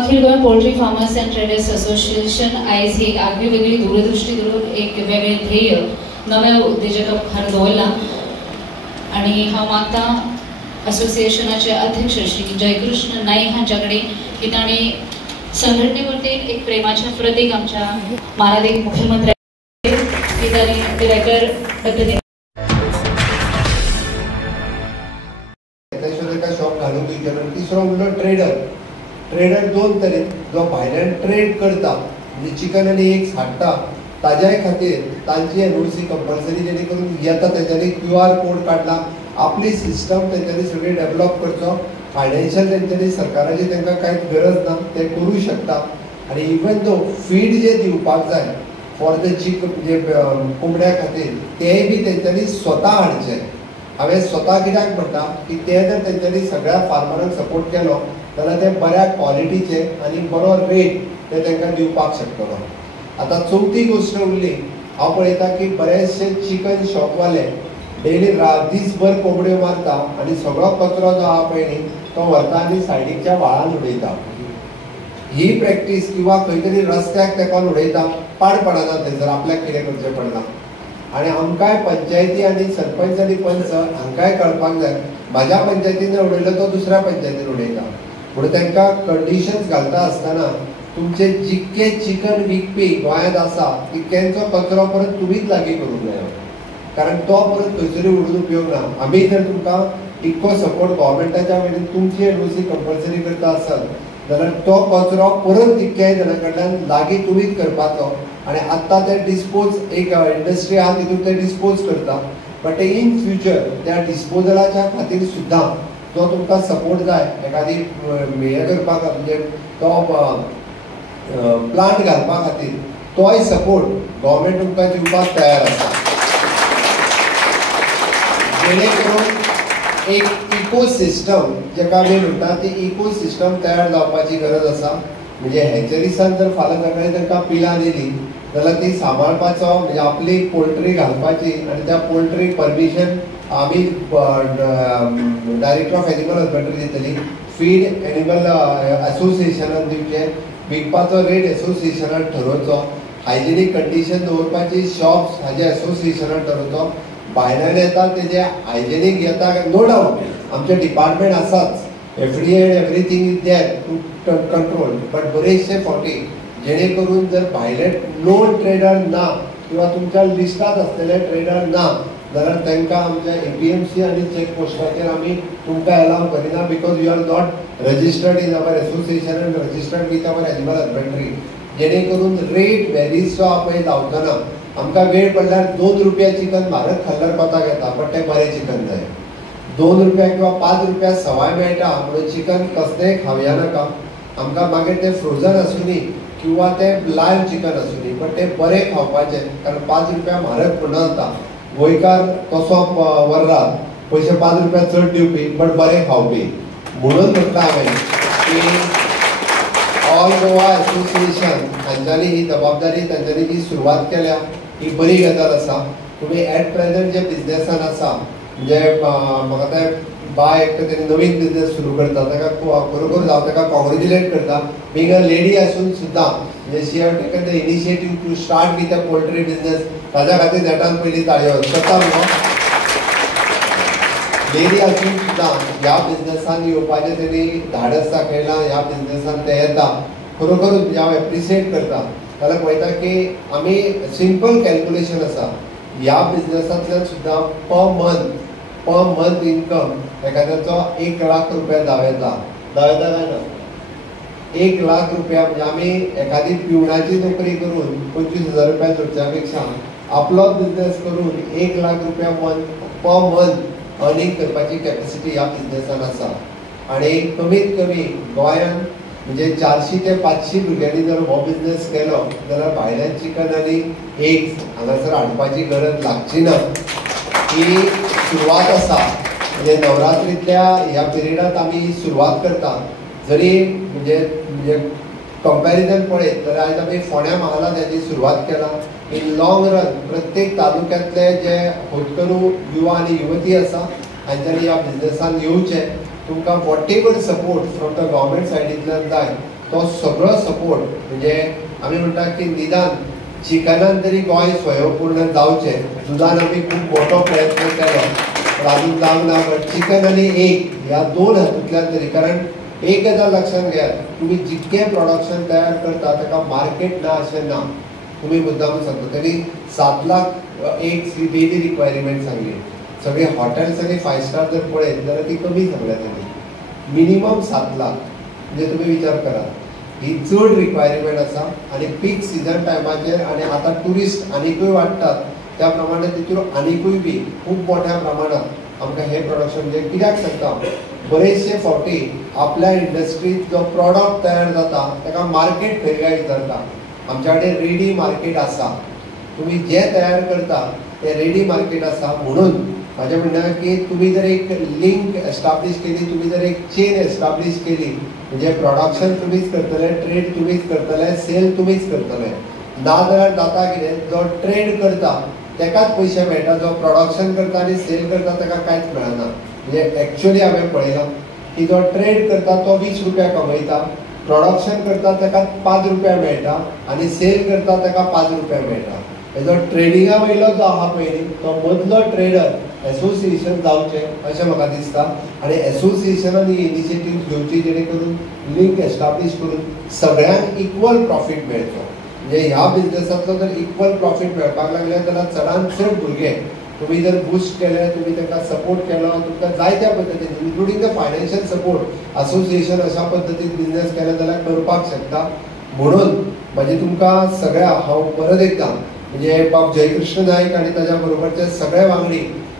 Akhil Goa poultry farmers and traders association आयज ही एक आगळी वेगळी दूरदृष्टी धरून एक वेगळे ध्येय नव्या उद्देजका मुखार दवरला आणि हांव मागता असोसिएशनाचे अध्यक्ष श्री जयकृष्ण नाईक हांच्या कडेन की तांणी संघटने वतीन एक प्रेमाचे प्रतीक आमच्या माननीय मुख्यमंत्री की तांणी डिरेक्टर पद्धतीन शॉप घालून दिवचे तिसरो म्हणलो ट्रेडर दोन तरेन जो भायल्यान ट्रेड करता म्हणजे चिकन आनी एग्स हाडटा ताज्याय खातीर तांची एनओसी कंपल्सरी जेणे करून येता तेंच्यांनी QR कोड काडला आपली सिस्टम तेंच्यांनी सगळी डेव्हलप करचो फायनान्शियल तेंच्यांनी सरकाराची तांकां कांयच गरज ना ते करूं शकता आनी इवन दो फीड जे दिवपाक जाय फॉर द म्हणजे कोंबड्या खातीर तेय बी तेंच्यांनी स्वता हाडचें हांवें स्वता कित्याक म्हणटा की ते जर तेंच्यांनी सगळ्या फार्मरांक सपोर्ट केलो जाल्यार ते बऱ्या क्वॉलिटीचे आनी बरो रेट ते तांकां दिवपाक शकतलो. आतां चवथी गोश्ट उरली हांव पळयता की बरेचशे चिकन शॉपवाले डेली दीसभर कोंबड्यो मारता आनी सगळो कचरो जो आहा पळय न्ही तो व्हरता आनी सायडीकच्या व्हाळान उडयता. ही प्रॅक्टीस किंवा खंय तरी रस्त्याक तेंकोन उडयता पाड पडना थंयसर आपल्याक कितें करचें पडना आनी आमकांय पंचायती आनी सरपंच आनी पंच हांकांय कळपाक जाय म्हाज्या पंचायतीन उडयलो तो दुसऱ्या पंचायतीन उडयता म्हणून तांकां कंडिशन्स घालता आसतना तुमचे जितके चिकन विकपी गोंयांत आसा तितक्यांचो कचरो परत तुमीच लागीं करूंक जायो कारण तो परत खंयसरी उडून उपयोग ना. आमी जर तुमकां इतको सपोर्ट गोवोरमेंटाच्या वतीन तुमची एनओसी कंपल्सरी करता आसत जाल्यार तो कचरो परत तितक्याय जाणां कडल्यान लागीं तुमीच करपाचो आनी आत्तां ते डिस्पोज एक इंडस्ट्री आहा तितून ते डिस्पोज करता बट ते इन फ्युचर त्या डिस्पोजलाच्या खातीर सुद्दां जो तुमकां सपोर्ट जाय एखादी हे करपाक म्हणजे तो प्लांट घालपा खातीर तोय सपोर्ट गव्हर्मेंट तुमकां दिवपाक तयार आसा जेणे करून एक इकोसिस्टम जेका आमी म्हणटा ती इकोसिस्टम तयार जावपाची गरज आसा. म्हणजे हॅचरीसान जर फाल्यां सकाळीं तांकां पिलां दिली जाल्यार ती सांबाळपाचो म्हणजे आपली पोल्ट्री घालपाची आनी त्या पोल्ट्रीक परमिशन आमी डायरेक्टर ऑफ एनिमल हजबंड्री दितली फीड एनिमल असोसिएशनान दिवचे विकपाचो रेट एसोसिएशनान ठरोवचो हायजिनीक कंडिशन दवरपाची शॉप्स हाजे एसोसिएशनान ठरोवचो भायल्यान येता तेजे हायजिनीक येता नो डावट आमचे डिपार्टमेंट आसाच FDA and everything is there to control but बरेचशे फावटी जेणे करून जर भायले नोन ट्रेडर ना किंवा तुमच्या लिस्टात असलेले ट्रेडर ना जाल्यार तांकां आमच्या APMC आनी चेक पोस्टाचेर आमी तुमकां अलाव करिना because you are not registered in our association and registered with our animal husbandry जेणे करून रेट व्हेरीज जो आहा पळय लावतना आमकां वेळ पडल्यार 2 रुपया चिकन म्हारग खाल्ल्यार कोताक येता बट तें बरें चिकन जाय 2 रुपया किंवा 5 रुपया सवाय मेळटा म्हणून चिकन कसलेंय खावया नाका आमकां मागीर तें फ्रोजन आसूनी किंवा तें लायव्ह चिकन आसूनी बट तें बरें खावपाचें कारण 5 रुपया म्हारग पूण जाता गोंयकार कसो वर्रा पयशे 5 रुपया चड दिवपी बट बरें खावपी म्हणून म्हणटा हांवें की ऑल गोवा एसोसिएशन हांच्यानी ही जबाबदारी तांच्यांनी जी सुरवात केल्या ही बरी गजाल आसा. तुमी एट प्रेझेंट जे बिझनेसान आसा म्हणजे म्हाका ते बाय एकटो तेणी नवीन बिझनेस सुरू करता ताका बरोबर जावं ताका कॉंग्रेच्युलेट करता बींग अ लेडी आसून सुद्दां म्हणजे she have taken the initiative to start with a poultry business ताज्या खातीर नेटान पयली ताळयो करता न्हू लेडी आसून सुद्दां ह्या बिझनेसान येवपाचें तेणी धाडस दाखयलां ह्या बिझनेसान ते येता खरोखरूच म्हणजे हांव एप्रिशिएट करता. जाल्यार पळयता की आमी सिंपल कॅल्क्युलेशन आसा ह्या बिझनेसांतल्यान सुद्दां पर मंथ इनकम एखाद्याचो 1 लाख रुपया दावयता काय ना 1 लाख रुपया म्हणजे आमी एखादी पिवणाची नोकरी करून 25,000 रुपया जोडच्या पेक्षा आपलोच बिझनेस करून 1 लाख रुपया पर मंथ अर्निंग करपाची कॅपॅसिटी ह्या बिझनेसान आसा. आनी कमीत कमी गोंयांत म्हणजे 400 ते 500 भुरग्यांनी जर हो बिझनेस केलो जाल्यार भायल्यान चिकन आनी एग्स हांगासर हाडपाची गरज लागची ना. ही सुरवात आसा म्हणजे नवरात्रींतल्या ह्या पिरियडांत आमी सुरवात करता जरी म्हणजे कंपॅरिजन पळयत जाल्यार आयज आमी फोंड्या महालांत हेची सुरवात केला. इन लॉंग रन प्रत्येक तालुक्यांतले जे होटकरू युवा आनी युवती आसा हांच्यांनी ह्या बिझनेसान येवचें तुमकां whatever support from the government सायडींतल्यान जाय तो सगळो सपोर्ट म्हणजे आमी म्हणटा की निदान चिकनान तरी गोंय स्वयंपूर्ण जावचें. दुदान आमी खूब मोठो प्रयत्न केलो पण अजून जावंक ना. बट चिकन आनी एग ह्या दोन हातूंतल्यान तरी, कारण एक गजाल लक्षात घेयात, तुम्ही जितके प्रोडक्शन तयार करता ताका मार्केट ना अशें ना. तुम्ही मुद्दाम सांगता तरी 7 लाख एग्स ही डेली रिक्वायरमेंट सांगली. सगळे हॉटेल्स आनी 5 स्टार जर पळयत जाल्यार ती कमी सांगल्या त्यांनी. मिनिमम 7 लाख म्हणजे तुम्ही विचार करा, ही चड रिक्वायरमेंट आसा. आणि पीक सीजन टायमाचेर आणि आता टुरिस्ट आनीकूय वाडटात त्या प्रमाणे तितून आनीकूय बी खूब मोठ्या प्रमाणात आमकां हे प्रोडक्शन म्हणजे कित्याक सांगता, बरेचशे फावटी आपल्या इंडस्ट्रीत जो प्रॉडक्ट तयार जाता ताका मार्केट खंय काय विचारता. आमच्या कडेन रेडी मार्केट आसा. तुम्ही जे तयार करता ते रेडी मार्केट आसा. म्हणून माझे म्हणणं की तुम्ही जर एक लिंक एस्टाब्लिश केली, तुम्ही जर एक चेन एस्टाब्लिश केली, म्हणजे प्रोडक्शन तुम्हीच करतले, ट्रेड तुम्हीच करतले, सेल तुम्हीच करतले. नाजाल्यार जाता कितें, जो ट्रेड करता तेकाच पयशे मेळटा, जो प्रोडक्शन करता आनी सेल करता ताका कांयच मेळना. म्हणजे एक्चुअली हांवें पळयलां की जो ट्रेड करता तो 20 रुपया कमयता, प्रोडक्शन करता ताका 5 रुपया मेळटा आनी सेल करता ताका 5 रुपया मेळटा. जो ट्रेडिंगा वयलो जो आहा पळय तो मदलो ट्रेडर एसोसिएशन जावचें अशें म्हाका दिसता. आनी एसोसिएशनान ही इनिशिएटीव घेवची जेणे करून लिंक एस्टाब्लिश करून सगळ्यांक इक्वल प्रॉफीट मेळचो. म्हणजे ह्या बिझनेसांतलो जर इक्वल प्रॉफीट मेळपाक लागले जाल्यार चडांत चड भुरगे तुम्ही जर बुस्ट केले, तुम्ही ताका सपोर्ट केलो, तुमकां जाय त्या पद्दतीन including the financial support association अशा पद्दतीन बिझनेस केले जाल्यार करपाक शकता. म्हणून म्हणजे तुमकां सगळ्या हांव परत एकदां म्हणजे बाब जयकृष्ण नायक आणि ताच्या बरोबरचे सगळे वांगडी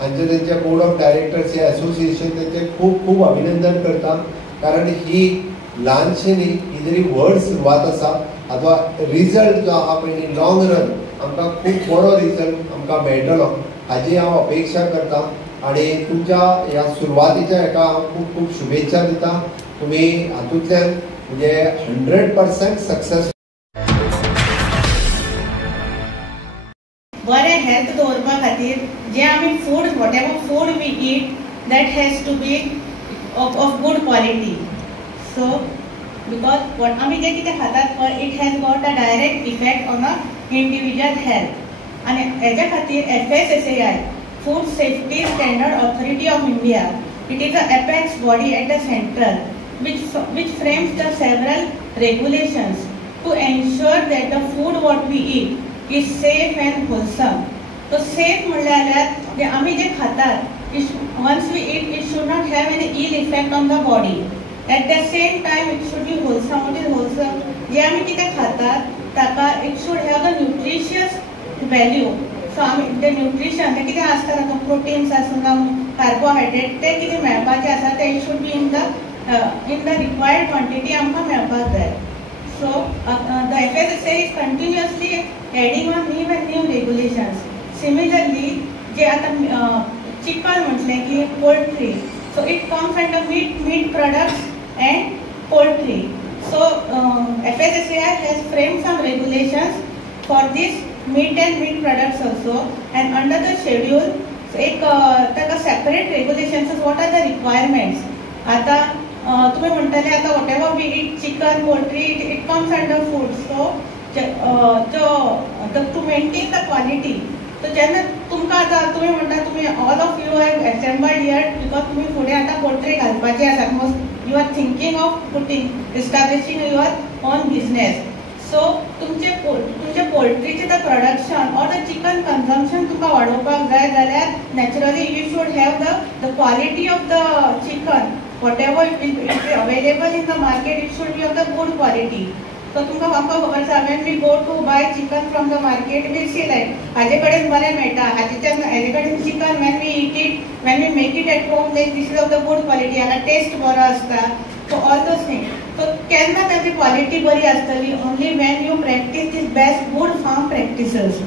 हांचे तेंचे बोर्ड ऑफ डायरेक्टर्स हे असोसिएशन तेंचे खूब खूब अभिनंदन करता. कारण ही ल्हानशी न्ही, ही जरी व्हड सुरवात आसा, अथवा रिजल्ट जो आहा पळय लॉंग रन आमकां खूब बरो रिजल्ट आमकां मेळटलो हाची हांव अपेक्षा करता. आणि तुमच्या ह्या सुरवातीच्या हेका हांव खूब खूब शुभेच्छा दिता. तुम्ही हातूंतल्यान म्हणजे 100% सक्सेस. बरें हेल्थ दवरपा खातीर जे आमी food whatever food we eat that has to be of good quality. So because what आमी जे कितें खातात पळय it has got a direct effect on a individual health. आनी हेज्या खातीर FSSAI food safety standard authority of India it is a apex body at the central which frames the several regulations to ensure that the food what we eat is safe and wholesome. So safe म्हणल्यार जे आमी जे खातात once we eat it should not have any ill effect on the body. At the same time it should be wholesome. What is wholesome? जे आमी कितें खातात ताका it should have the nutritious value. So आमी ते nutrition ते कितें आसता ताका प्रोटीन्स आसूं कार्बोहायड्रेट ते कितें मेळपाचें आसा ते it should be in the required quantity आमकां मेळपाक जाय. So the FSSAI is continuously adding on new and new regulations. Similarly, जे आता चिकन म्हटलें की poultry, so it comes under meat products and poultry. So FSSAI has framed some regulations for this meat and meat products also, and under the schedule एक ताका separate regulations. What are the requirements? आता तुम्ही म्हणटाले आता whatever we eat chicken, poultry, it comes under food. So to maintain the quality. So जेन्ना तुमकां आता तुम्ही म्हणटा तुम्ही all of you have assembled here because तुम्ही फुडें आता पोल्ट्री घालपाची आसा. You are thinking of establishing your own business. So तुमचे पोल्ट्रीचे द प्रोडक्शन और द चिकन कन्झम्पशन तुमकां वाडोवपाक जाय जाल्यार naturally you should have the quality of the chicken. Whatever is available in the market, it should be of the good quality. So तुमकां आमकां खबर आसा when we go to buy chicken from the market, we see like हाजे कडेन बरें मेळटा, हाजे कडेन chicken when we eat it, when we make it at home, like this is of the good quality, हाका taste बरो आसता. So all those things. So केन्ना ताची क्वालिटी बरी आसतली only when you practice these best good farm practices.